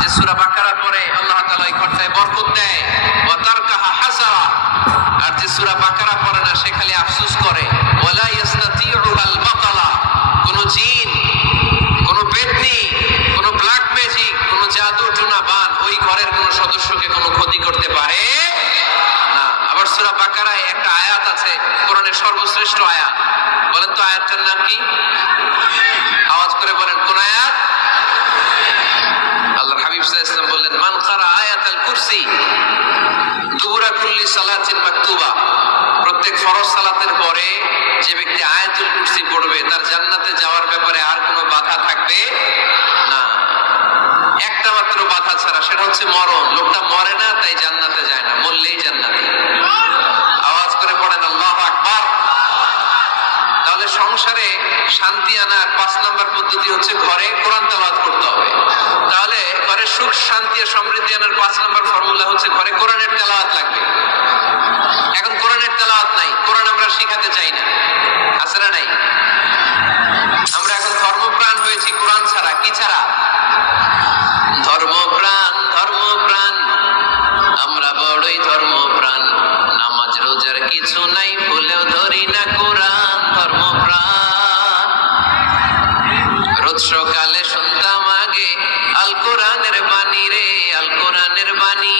যে সূরা বাকারা পড়ে আল্লাহ তাআলা এই ঘরটায় বরকত দেয়, ওয়া তারকাহা হাসারা। আর যে সূরা বাকারা পড়ে না সে খালি আফসোস করে। ওয়ালা ইস্তাতিউল বাতালা, কোন জিন, কোন পেতনি, কোন ব্ল্যাক ম্যাজিক, কোন জাদু টুনা বান ওই ঘরের কোন সদস্যকে কোনো ক্ষতি করতে পারে না। আবার সূরা বাকারায় একটা আয়াত আছে, কোরআনের সর্বশ্রেষ্ঠ আয়াত। বলেন তো আয়াতটার নাম কি? আওয়াজ করে বলেন, কোন আয়াত? আল্লাহর হাবিব সাল্লাল্লাহু আলাইহি ওয়াসাল্লাম বললেন, মান কারা আয়াতাল কুরসি দুবুরা কুল্লি সালাতিন মাকতুবা। প্রত্যেক ফরজ সালাতের পরে যে ব্যক্তি আয়াতুল কুরসি পড়বে তার জান্নাতে যাওয়ার ব্যাপারে আর কোনো বাধা থাকবে না। একটা মাত্র বাধা ছাড়া, সেটা হচ্ছে মরণ। লোকটা মরে না তাই জান্নাতে যায় না, মরলেই জান্নাতে। আওয়াজ করে পড়েন আল্লাহু আকবার। তাহলে সংসারে শান্তি আনার 5 নম্বর পদ্ধতি হচ্ছে ঘরে কোরআন তেলাওয়াত করতে হবে। তাহলে ঘরে সুখ শান্তি আর সমৃদ্ধি আনার 5 নম্বর ফর্মুলা হচ্ছে ঘরে কোরআনের তেলাওয়াত লাগবে। এখন কোরআনের তেলাওয়াত নাই, কোরআন আমরা শিখাতে চাই না, আছে না নাই? আমরা এখন ধর্মপ্রাণ হয়েছি কোরআন ছাড়া। কি ছাড়া? ধর্মপ্রাণ, ধর্মপ্রাণ, আমরা বড়ই ধর্মপ্রাণ। নামাজ রোজার কিছু নাই, ভুলেও ধরি না কোরআন। ধর্মপ্রাণ, রোজ সকালে শুনতাম আগে আল কোরআনের বাণী রে, আল কোরআনের বাণী।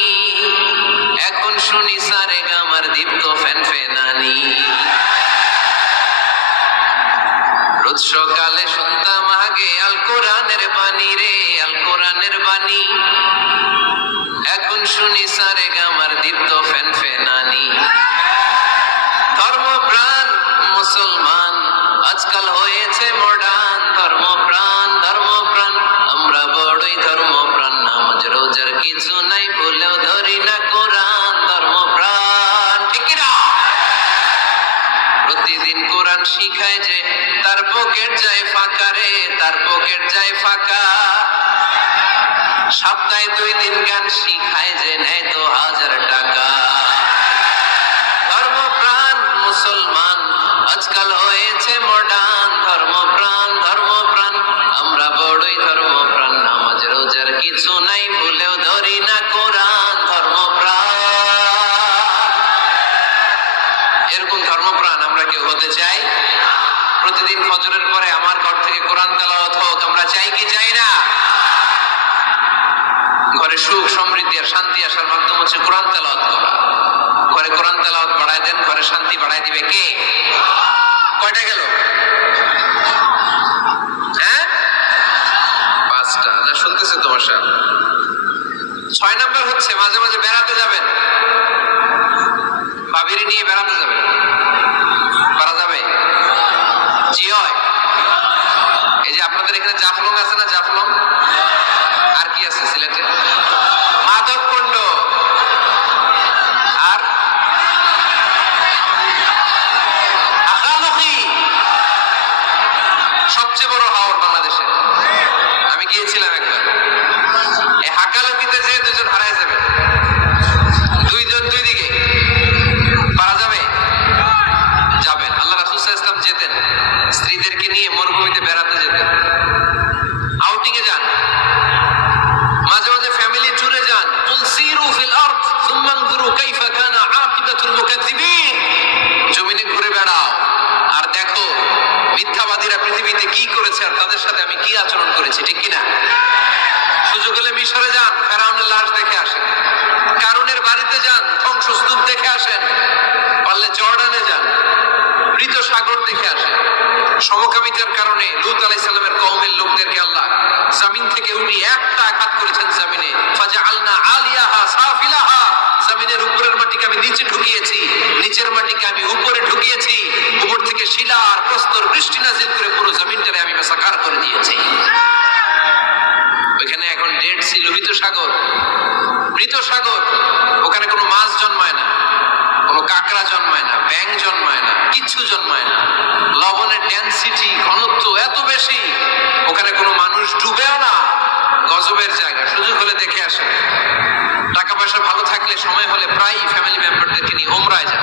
এখন শুনি সারে গামার দীপ্ত ফ্যান ফেনানি। রোজ সকালে শুনতাম আগে আল কোরআনের বাণী রে, আল কোরআনের বাণী। এখন শুনি সারে গামার দীপ্ত ফ্যান ফেনানি। ধর্মপ্রাণ মুসলমান আজকাল হয়েছে মডার্ন। ধর্মপ্রাণ, ধর্মপ্রাণ, আমরা বড়ই ধর্মপ্রাণ। নামাজ রোজার কিছু নাই, ভুলেও ধরি না কোরআন। ধর্মপ্রাণ, ঠিক কি না? প্রতিদিন কোরআন শিখায় যে তার পকেট যায় ফাঁকা রে, তার পকেট যায় ফাঁকা। সপ্তাহে 2 দিন গান শিখায় যে নেয় তো 1000 টাকা। ধর্মপ্রাণ মুসলমান আজকাল হয়েছে মডার্ন। ধর্মপ্রাণ, ধর্মপ্রাণ, আমরা বড়ই ধর্মপ্রাণ। নামাজ রোজার কিছু নাই, ভুলেও ধরি না কোরআন। ধর্মপ্রাণ, এরকম ধর্মপ্রাণ আমরা কেউ হতে চাই? প্রতিদিন ফজরের পরে আমার ঘর থেকে কোরআন তেলাওয়াত হোক, আমরা চাই কি চাই না? ঘরে সুখ সমৃদ্ধি আর শান্তি আসার মাধ্যম হচ্ছে কোরআন তেলাওয়াত করা। ঘরে কোরআন তেলাওয়াত বাড়ায় দেন, ঘরে শান্তি বাড়ায় দিবে কে? কয়টা গেল? হ্যাঁ, 5টা। না শুনতেছে তোমার সাথে? 6 নম্বর হচ্ছে মাঝে মাঝে বেড়াতে যাবেন। ভাবিরে নিয়ে বেড়াতে যাবেন। পারা যাবে? জি হয়। এই যে আপনাদের এখানে জাফলং আছে না? জাফলং আর কি আছে সিলেটে? মাধবকুণ্ড আর আখালুকি, সবচেয়ে বড় হাওর বাংলাদেশে। আমি গিয়েছিলাম একবার। এই হাকালুকিতে যে 2 জন হারায় যাবে, 2 জন 2 দিকে। পারা যাবে? যাবেন। আল্লাহ রাসূল সাল্লাল্লাহু আলাইহি ওয়াসাল্লাম যেতেন, স্ত্রীদেরকে নিয়ে মরুভূমিতে বেড়াতে যেতেন, আউটিং এ যান। মাঝে মাঝে ফ্যামিলি ট্যুরে যান। কুল সিরু ফিল আরদ সুম্মা আনজুরু কাইফা কানা আকিবাতুল মুকাজ্জিবিন। জমিনে ঘুরে বেড়াও আর দেখো মিথ্যাবাদীরা পৃথিবীতে কি করেছে আর তাদের সাথে আমি কি আচরণ করেছি, ঠিক কি না? সুযোগ হলে মিশরে যান, ফেরাউনের লাশ দেখে আসেন। কারুনের বাড়িতে যান, ধ্বংসস্তূপ দেখে আসেন। পারলে জর্ডানে যান, মৃত সাগর দেখে আসেন। সমকামিতার কারণে লূত আলাইহিস সালামের কওমের লোকদেরকে আল্লাহ জমিন থেকে উঠিয়ে একটা আঘাত করেছেন জমিনে। ফাজআলনা আলিয়াহা সাফিলাহা, জমিনের উপরের মাটিকে আমি নিচে ঢুকিয়েছি, নিচের মাটিকে আমি উপরে ঢুকিয়েছি। উপর থেকে শিলা আর প্রস্তর বৃষ্টি নাজিল করে পুরো জমিনটারে আমি মাসাকার করে দিয়েছি। ওইখানে এখন ডেড সি, লোহিত সাগর, মৃত সাগর। ওখানে কোনো মাছ জন্মায় না, কোনো কাঁকড়া জন্মায় না, ব্যাঙ জন্মায় না, কিচ্ছু জন্মায় না। লবণের ডেনসিটি, ঘনত্ব এত বেশি, ওখানে কোনো মানুষ ডুবেও না। গজবের জায়গা। সুযোগ হলে দেখে আসে। টাকা পয়সা ভালো থাকলে সময় হলে প্রায় ফ্যামিলি মেম্বারদেরকে নিয়ে উমরায় যান।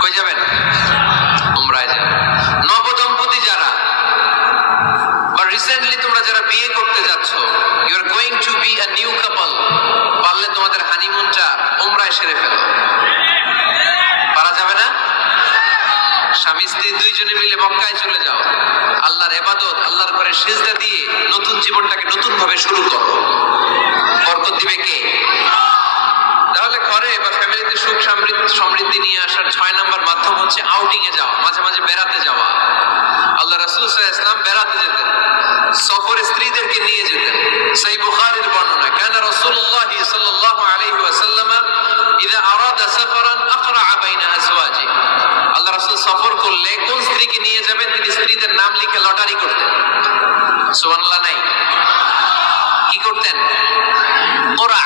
কই যাবেন? উমরায় যান। নবদম্পতি যারা, বা রিসেন্টলি তোমরা যারা বিয়ে করতে যাচ্ছ, you are going to be a new couple, পারলে তোমাদের হানিমুনটা উমরায় সেরে ফেলো। পারা যাবে না? স্বামী স্ত্রী দুইজনে মিলে মক্কায় চলে যাও, আল্লাহর ইবাদত, আল্লাহর ঘরে সিজদা দিয়ে নতুন জীবনটাকে নতুন ভাবে শুরু করো। বরকত দিবে কে? তাহলে ঘরে বা ফ্যামিলিতে সুখ সমৃদ্ধি নিয়ে আসার 6 নম্বর মাধ্যম হচ্ছে আউটিং এ যাওয়া, মাঝে মাঝে বেড়াতে যাওয়া। আল্লাহ রাসূল সাল্লাল্লাহু আলাইহি ওয়াসাল্লাম বেড়াতে যেতেন, সফরে স্ত্রীদেরকে নিয়ে যেতেন। সহিহ বুখারীর বর্ণনা, কানা রাসূলুল্লাহ সাল্লাল্লাহু আলাইহি ওয়াসাল্লাম ইযা আরাদা সাফারান আকরা বাইনা আজওয়াজি। আল্লাহ রাসূল সফর করলে কোন স্ত্রীকে নিয়ে যাবেন তিনি স্ত্রীদের নাম লিখে লটারি করতেন। সুবহানাল্লাহ নাই? কি করতেন? কোরআ,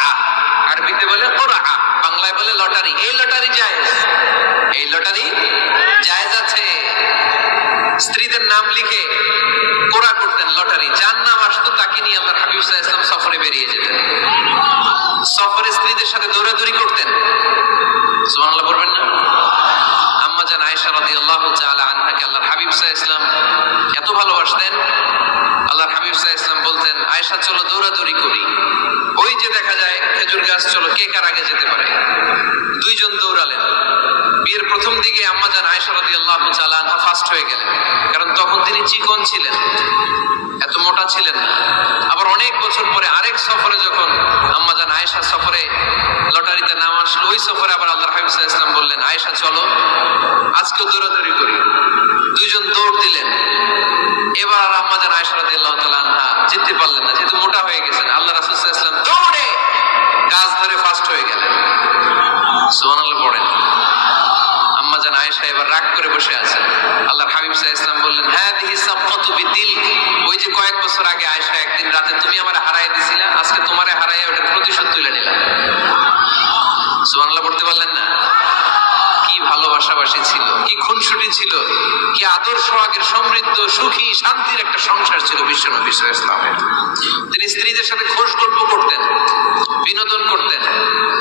আরবিতে বলে কোরআ, বাংলায় বলে লটারি। এই লটারি জায়েজ, এই লটারি জায়েজ আছে। স্ত্রীদের নাম লিখে কোরআ করতেন, লটারি। যার নাম আসতো তাকে নিয়ে আল্লাহর হাবিব সাল্লাল্লাহু আলাইহি ওয়াসাল্লাম সফরে বেরিয়ে যেতেন। সফরে স্ত্রীদের সাথে দৌড়াদৌড়ি করতেন। সুবহানাল্লাহ বলবেন না? আম্মা জান আয়েশা রাদিয়াল্লাহু তাআলা আনহাকে আল্লাহর হাবিব সাল্লাল্লাহু আলাইহি ওয়াসাল্লাম এত ভালোবাসতেন, আল্লাহর হাবিব সাল্লাল্লাহু আলাইহি ওয়াসাল্লাম বলতেন, আয়েশা চলো দৌড়াদৌড়ি করি। ওই যে দেখা যায় খেজুর গাছ, চলো কে কার আগে যেতে পারে। দুইজন দৌড়ালেন। বিয়ের প্রথম দিকে আম্মা জান আয়েশা রাদিয়াল্লাহু তাআলা আনহা ফার্স্ট হয়ে গেলেন, কারণ তখন তিনি চিকন ছিলেন, এত মোটা ছিলেন না। আবার অনেক বছর পরে আরেক সফরে যখন আম্মা জান আয়েশা সফরে লটারিতে নাম আসলো, ওই সফরে আবার আল্লাহর হাবিব সাল্লাল্লাহু আলাইহি ওয়াসাল্লাম বললেন, আয়েশা চলো আজকেও দৌড়াদৌড়ি করি। দুইজন দৌড় দিলেন। এবার আর আম্মা জান আয়েশা রাদিয়াল্লাহু তাআলা আনহা জিততে পারলেন না, যেহেতু মোটা হয়ে গেছেন। আল্লাহ রাসূল সাল্লাল্লাহু আলাইহি ওয়াসাল্লাম দৌড়ে গাছ ধরে ফার্স্ট হয়ে গেলেন। সুবহানাল্লাহ পড়েন। আম্মা জান আয়েশা এবার রাগ করে বসে আছেন। আল্লাহর হাবিব সাল্লাল্লাহু আলাইহি ওয়াসাল্লাম বললেন, হাদিহি সাফকাতু বিতিল, ওই যে কয়েক বছর আগে আয়েশা একদিন রাতে তুমি আমারে হারায় দিছিলা, আজকে তোমারে হারাইয়া ওটার প্রতিশোধ তুলে নিলাম। সুবহানাল্লাহ পড়তে পারলেন না? কি ভালোবাসাবাসী ছিল, কি খুনসুটি ছিল, কি আদর সোহাগের সমৃদ্ধ সুখী শান্তির একটা সংসার ছিল বিশ্বনবী সাল্লাল্লাহু আলাইহি ওয়াসাল্লামের। তিনি স্ত্রীদের সাথে খোশ গল্প করতেন, বিনোদন করতেন,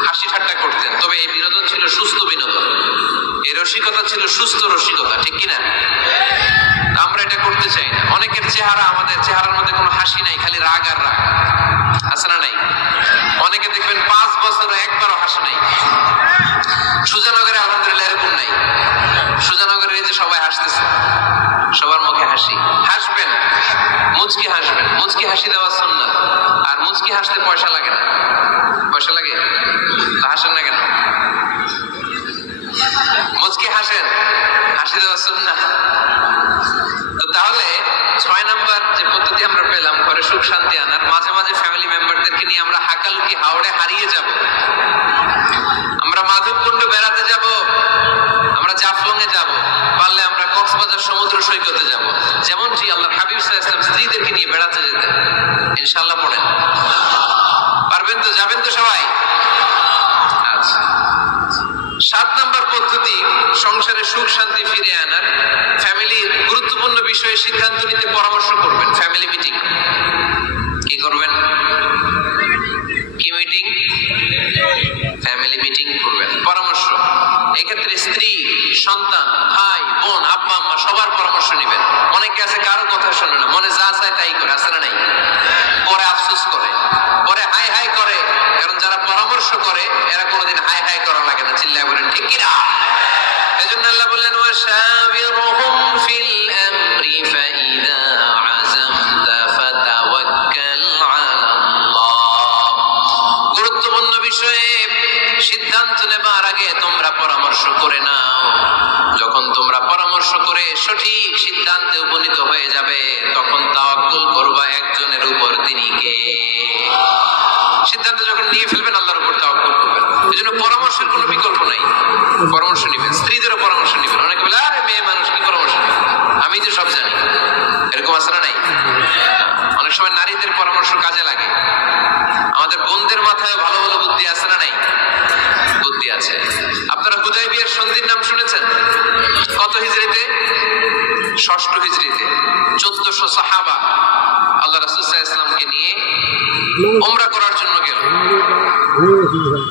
হাসি ঠাট্টা করতেন। তবে এই বিনোদন ছিল সুস্থ বিনোদন, এই রসিকতা ছিল সুস্থ রসিকতা, ঠিক কিনা? আমরা এটা করতে চাই না। অনেকের চেহারা, আমাদের চেহারার মধ্যে কোনো হাসি নাই, খালি রাগ আর রাগ, আছে না নাই? অনেকে দেখবেন 5 বছর একবারও হাসে নাই। সুজানগরে আলহামদুলিল্লাহ এরকম নাই। সুজানগরের এই যে সবাই হাসতেছে, সবার মুখে হাসি। হাসবেন, মুচকি হাসবেন, মুচকি হাসি দেওয়া সুন্নাত। আর মুচকি হাসতে পয়সা লাগে না। পয়সা লাগে? হাসেন না কেন? মুচকি হাসেন, হাসি দেওয়া সুন্নাত। তো তাহলে 6 নাম্বার যে পদ্ধতি আমরা পেলাম ঘরে সুখ শান্তি আনার, মাঝে মাঝে ফ্যামিলি মেম্বারদেরকে নিয়ে আমরা হাকালুকি হাওড়ে হারিয়ে যাব, আমরা মাধবকুণ্ড বেড়াতে যাব, আমরা জাফলং এ যাব, পারলে আমরা কক্সবাজার সমুদ্র সৈকতে যাব, যেমনটি আল্লাহর হাবিব সাল্লাল্লাহু আলাইহি ওয়াসাল্লাম স্ত্রীদেরকে নিয়ে বেড়াতে যেতেন। ইনশাআল্লাহ পড়েন। পারবেন তো? যাবেন তো সবাই? আচ্ছা, 7 নাম্বার পদ্ধতি সংসারে সুখ শান্তি ফিরে আনার, ফ্যামিলির গুরুত্বপূর্ণ বিষয়ে সিদ্ধান্ত নিতে পরামর্শ করবেন। Family meeting. কি করবেন? কি মিটিং? ফ্যামিলি মিটিং করবেন, পরামর্শ। এক্ষেত্রে স্ত্রী, সন্তান, ভাই, বোন, আব্বা আম্মা সবার পরামর্শ নেবেন। অনেকে আছে কারো কথা শোনে না, মনে যা চায় তাই করে, আছে না নাই? পরে আফসোস করে, পরে হাই হাই করে। কারণ যারা পরামর্শ করে এরা কোনোদিন হাই হাই করা লাগে না। চিল্লায় বলেন ঠিক কিনা? এজন্য আল্লাহ বললেন, ওয়াশাবিরহুম ফিল আমরি ফাইদা আযামতা ফাতাওয়াক্কাল আলাল্লাহ। গুরুত্বপূর্ণ বিষয়ে সিদ্ধান্ত নেবার আগে তোমরা পরামর্শ করে নাও। যখন তোমরা পরামর্শ করে সঠিক সিদ্ধান্তে উপনীত হয়ে যাবে, তখন তাওয়াক্কুল করবা একজনের উপর, তিনি কে? সিদ্ধান্ত যখন নিয়ে ফেলবেন আল্লাহর উপর তাওয়াক্কুল করবেন। এজন্য পরামর্শের কোনো বিকল্প নাই। পরামর্শ নেবেন, স্ত্রীদেরও পরামর্শ নেবেন। অনেকে বলে, আরে মেয়ে মানুষ, কি পরামর্শ নেবেন, আমি তো সব জানি। এরকম আছে না নাই? অনেক সময় নারীদের পরামর্শ কাজে লাগে। আমাদের বোনদের মাথায় ভালো ভালো বুদ্ধি আছে না নাই? বুদ্ধি আছে। আপনারা হুদায়বিয়ার সন্ধির নাম শুনেছেন? কত হিজরিতে? 6ষ্ঠ হিজরিতে 1400 সাহাবা আল্লাহ রাসূল সাল্লাল্লাহু আলাইহি ওয়াসাল্লামকে নিয়ে উমরা করার জন্য গেল,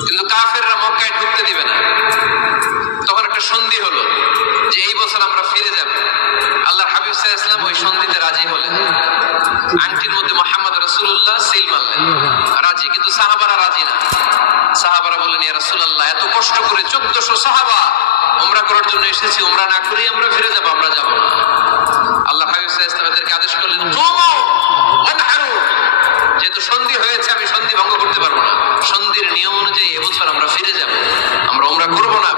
কিন্তু কাফেররা মক্কায় ঢুকতে দিবে না। তখন একটা সন্ধি হলো যে এই বছর আমরা ফিরে যাব। আল্লাহ আল্লাহর হাবিব সাল্লাল্লাহু আলাইহি ওয়াসাল্লাম ওই সন্ধিতে রাজি হলেন। আংটির মধ্যে মুহাম্মদ রাসূলুল্লাহ সিল মারলেন, রাজি। কিন্তু সাহাবারা রাজি না। সাহাবারা বললেন, ইয়া রাসূলুল্লাহ, এত কষ্ট করে 1400 সাহাবা উমরা করার জন্য এসেছি, উমরা না করেই আমরা ফিরে যাব, আমরা যাব না। আল্লাহ হাবিব সাল্লাল্লাহু আলাইহি ওয়াসাল্লাম এদেরকে আদেশ করলেন, কুমু ওয়ানহারু, যেহেতু সন্ধি হয়েছে আমি সন্ধি ভঙ্গ করতে পারবো না, সন্ধির নিয়ম অনুযায়ী এবছর আমরা ফিরে যাব, আমরা উমরা করব না।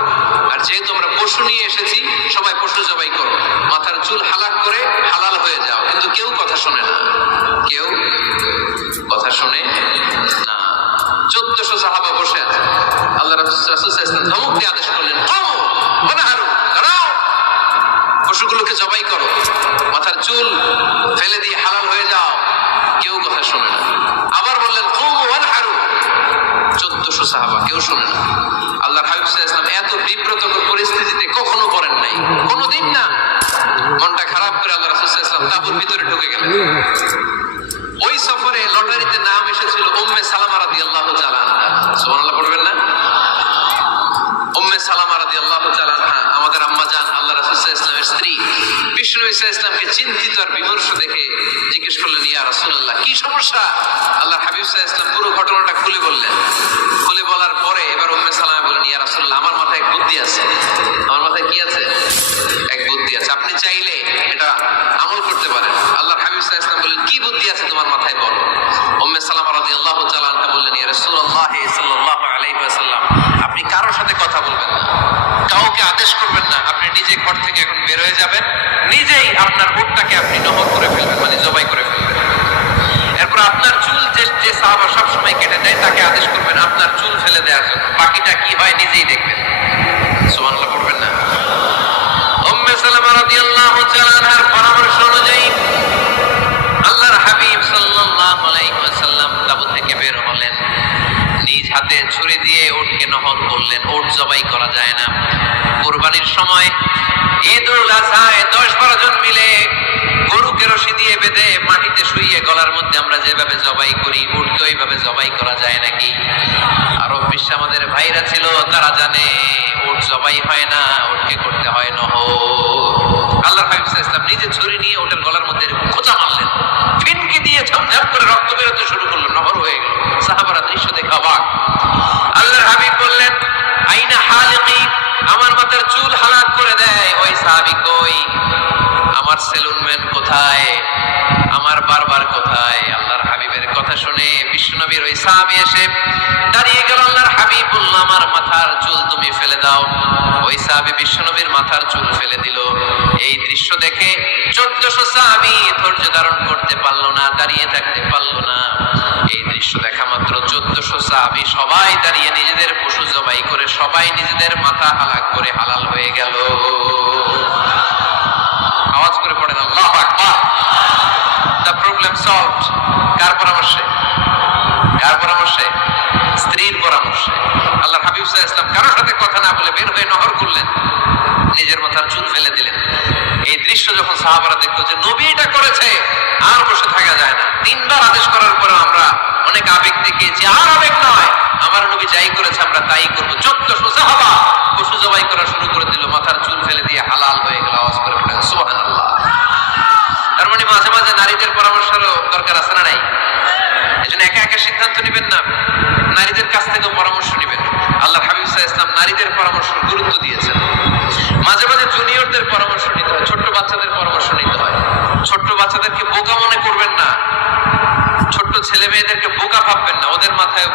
আর যেহেতু আমরা পশু নিয়ে এসেছি, সবাই পশু জবাই করো, মাথার চুল হালাক করে হালাল হয়ে যাও। কিন্তু কেউ কথা শোনে না, কেউ কথা শোনে না। 1400 সাহাবা বসে আছে। আল্লাহ রাসূল সাল্লাল্লাহু আলাইহি ওয়াসাল্লাম ধমক দিয়ে আদেশ করলেন, কুমু ওয়ানহারু, দাঁড়াও, পশুগুলোকে জবাই করো, মাথার চুল ফেলে দিয়ে হালাল হয়ে যাও। কেউ কথা শোনে না। আবার বললেন, কুমু ওয়ানহারু, 1400 সাহাবা, কেউ শোনে না। আল্লাহর হাবিব সাল্লাল্লাহু আলাইহি ওয়াসাল্লাম এত বিব্রতকর পরিস্থিতিতে কখনো পড়েন নাই, কোনোদিন না। মনটা খারাপ করে আল্লাহ রাসূল সাল্লাল্লাহু আলাইহি ওয়াসাল্লাম তাঁবুর ভিতরে ঢুকে গেলেন। ওই সফরে লটারিতে নাম এসেছিল উম্মে সালামা রাদিয়াল্লাহু তাআলা আনহা। সুবহানাল্লাহ পড়বেন না? উম্মে সালামা রাদিয়াল্লাহু তাআলা আনহা আমাদের আম্মা জান, আল্লাহ রাসূল সাল্লাল্লাহু আলাইহি ওয়াসাল্লামের স্ত্রী। বিশ্বনবী সাল্লাল্লাহু আলাইহি ওয়াসাল্লামকে চিন্তিত আর বিমর্ষ দেখে জিজ্ঞেস করলেন, ইয়া রাসূলুল্লাহ, কি সমস্যা? আল্লাহর হাবিব সাল্লাল্লাহু আলাইহি ওয়াসাল্লাম পুরো ঘটনাটা খুলে বললেন। খুলে বলার পরে এবার উম্মে সালামা বললেন, ইয়া রাসূলুল্লাহ, আমার মাথায় এক বুদ্ধি আছে। আমার মাথায় কি আছে? এক বুদ্ধি আছে, আপনি চাইলে এটা আমল করতে পারেন। আল্লাহর হাবিব সাল্লাল্লাহু আলাইহি ওয়াসাল্লাম বললেন, কি বুদ্ধি আছে তোমার মাথায়, বলো। উম্মে সালামা রাদিয়াল্লাহু তাআলা আনহা বললেন, ইয়া রাসূলুল্লাহ সাল্লাল্লাহু আলাইহি ওয়াসাল্লাম, আপনি কারোর সাথে কথা বলবেন না, কাউকে আদেশ করবেন না, আপনি নিজে ঘর থেকে এখন বের হয়ে যাবেন, নিজেই আপনার উটটাকে আপনি নহর করে ফেলবেন, মানে জবাই করে ফেলবেন। এরপর আপনার চুল যে সাহাবা সবসময় কেটে দেয়, তাকে আদেশ করবেন আপনার চুল ফেলে দেওয়ার জন্য, বাকিটা কি হয় নিজেই দেখবেন। সুবহানাল্লাহ পড়বেন না? উম্মে সালামা রাদিয়াল্লাহু তাআলা আনহার পরামর্শ অনুযায়ী আল্লাহর হাবিব সাল্লাল্লাহু আলাইহি ওয়াসাল্লাম তাঁবু থেকে বের হলেন। নিজ হাতে ছুরি দিয়ে উটকে নহর করলেন। উট জবাই করা যায় না। কুরবানির সময় ঈদুল আযহায় 10-12 জন মিলে গরুকে রশি দিয়ে বেঁধে মাটিতে শুইয়ে গলার মধ্যে আমরা যেভাবে জবাই করি, উটকে ওইভাবে জবাই করা যায় নাকি? আরব বিশ্বে আমাদের ভাইরা ছিল, তারা জানে উট জবাই হয় না, উটকে করতে হয় নহর। আল্লাহর হাবিব সাল্লাল্লাহু আলাইহি ওয়াসাল্লাম নিজে ছুরি নিয়ে উটের গলার মধ্যে খোঁচা মারলেন, ফিনকি দিয়ে ঝমঝম করে রক্ত বেরোতে শুরু করলো, নহর হয়ে গেল। সাহাবারা দৃশ্য দেখে অবাক। আল্লাহর হাবিব বললেন, আইনা হালিকি, আমার মাথার চুল হালাক করে দেয় ওই সাহাবী কই? আমার সেলুনম্যান কোথায়? আমার বারবার কোথায়? আল্লাহর হাবিবের কথা শুনে বিশ্বনবীর ওই সাহাবী এসে দাঁড়িয়ে গেল। আল্লাহর হাবিব বলল, আমার মাথার চুল তুমি ফেলে দাও। ওই সাহাবী বিশ্বনবীর মাথার চুল ফেলে দিল। এই দৃশ্য দেখে 1400 সাহাবী ধৈর্য ধারণ করতে পারলো না, দাঁড়িয়ে থাকতে পারলো না। এই দৃশ্য দেখা মাত্র 1400 সাহাবী সবাই দাঁড়িয়ে নিজেদের পশু জবাই করে সবাই নিজেদের মাথা হালাক করে হালাল হয়ে গেল। আওয়াজ করে পড়েন আল্লাহু আকবার। The problem solved. কার পরামর্শে? কার পরামর্শে? স্ত্রীর পরামর্শে। আল্লাহর হাবিব সাল্লাল্লাহু আলাইহি ওয়াসাল্লাম কারোর সাথে কথা না বলে বের হয়ে নহর করলেন, নিজের মাথার চুল ফেলে দিলেন। এই দৃশ্য যখন সাহাবারা দেখতো যে নবী এটা করেছে, আর বসে থাকা যায় না। 3 বার আদেশ করার পরে আমরা অনেক আবেগ দেখিয়েছি, আর আবেগ নয়, আমার নবী যাই করেছে আমরা তাই করবো। 1400 সাহাবা পশু জবাই করা শুরু করে দিল, মাথার চুল ফেলে দিয়ে হালাল হয়ে গেল। আওয়াজ করে বলেন সুবহানাল্লাহ। তার মানে মাঝে মাঝে নারীদের পরামর্শেরও দরকার আছে না নাই? এজন্য একা একা সিদ্ধান্ত নেবেন না, নারীদের কাছ থেকেও পরামর্শ নেবেন। আল্লাহর হাবিব সাল্লাল্লাহু আলাইহি ওয়াসাল্লাম নারীদের পরামর্শ গুরুত্ব দিয়েছেন। মাঝে মাঝে জুনিয়রদের পরামর্শ নিতে হয়, ছোট্ট বাচ্চাদের পরামর্শ নিতে হয়। ছোট্ট বাচ্চাদেরকে বোকা মনে করবেন না, ছোট্ট ছেলে মেয়েদেরকে বোকা ভাববেন না, ওদের মাথায়